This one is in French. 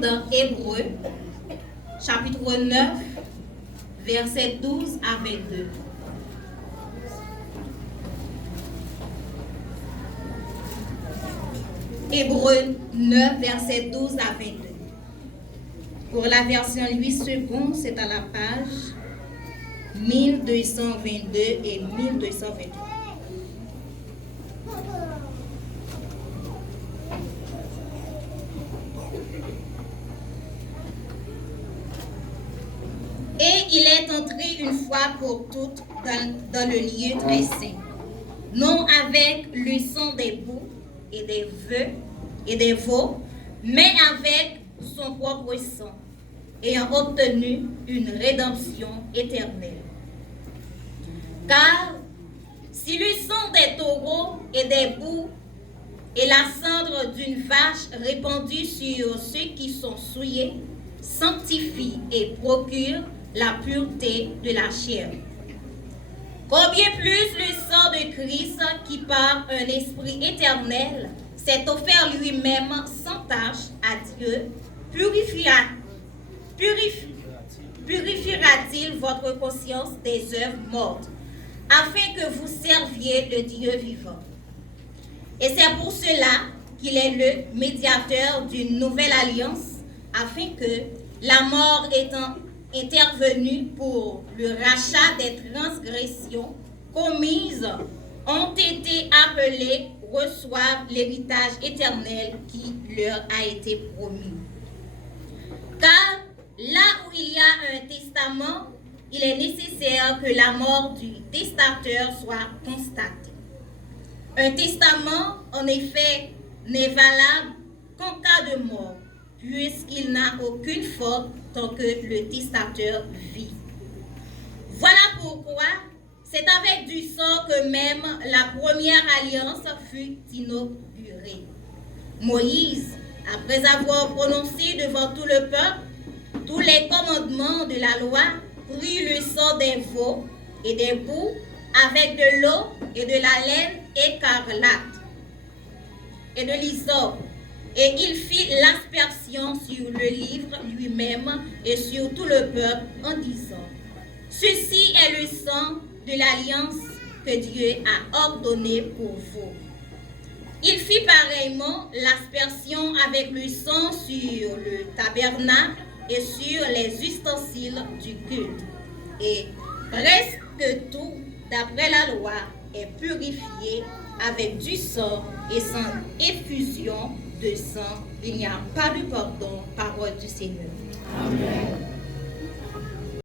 dans Hébreux, chapitre 9, versets 12 à 22. Hébreux 9, versets 12 à 22. Pour la version 8 secondes, c'est à la page 1222 et 1223. Et il est entré une fois pour toutes dans le lieu très saint, non avec le sang des boucs et des veaux, mais avec son propre sang, ayant obtenu une rédemption éternelle. Car si le sang des taureaux et des boucs et la cendre d'une vache répandue sur ceux qui sont souillés sanctifie et procure la pureté de la chair, combien plus le sang de Christ qui par un esprit éternel s'est offert lui-même sans tache à Dieu, purifiera-t-il votre conscience des œuvres mortes, afin que vous serviez le Dieu vivant. Et c'est pour cela qu'il est le médiateur d'une nouvelle alliance, afin que, la mort étant intervenue pour le rachat des transgressions commises, ont été appelés reçoivent l'héritage éternel qui leur a été promis. Car là où il y a un testament, il est nécessaire que la mort du testateur soit constatée. Un testament, en effet, n'est valable qu'en cas de mort, puisqu'il n'a aucune faute tant que le testateur vit. Voilà pourquoi c'est avec du sang que même la première alliance fut inaugurée. Moïse, après avoir prononcé devant tout le peuple tous les commandements de la loi, prit le sang des veaux et des boucs avec de l'eau et de la laine écarlate et de l'hysope, et il fit l'aspersion sur le livre lui-même et sur tout le peuple en disant: ceci est le sang de l'alliance que Dieu a ordonné pour vous. Il fit pareillement l'aspersion avec le sang sur le tabernacle et sur les ustensiles du culte. Et presque tout, d'après la loi, est purifié avec du sang, et sans effusion de sang, il n'y a pas de pardon. Parole du Seigneur. Amen.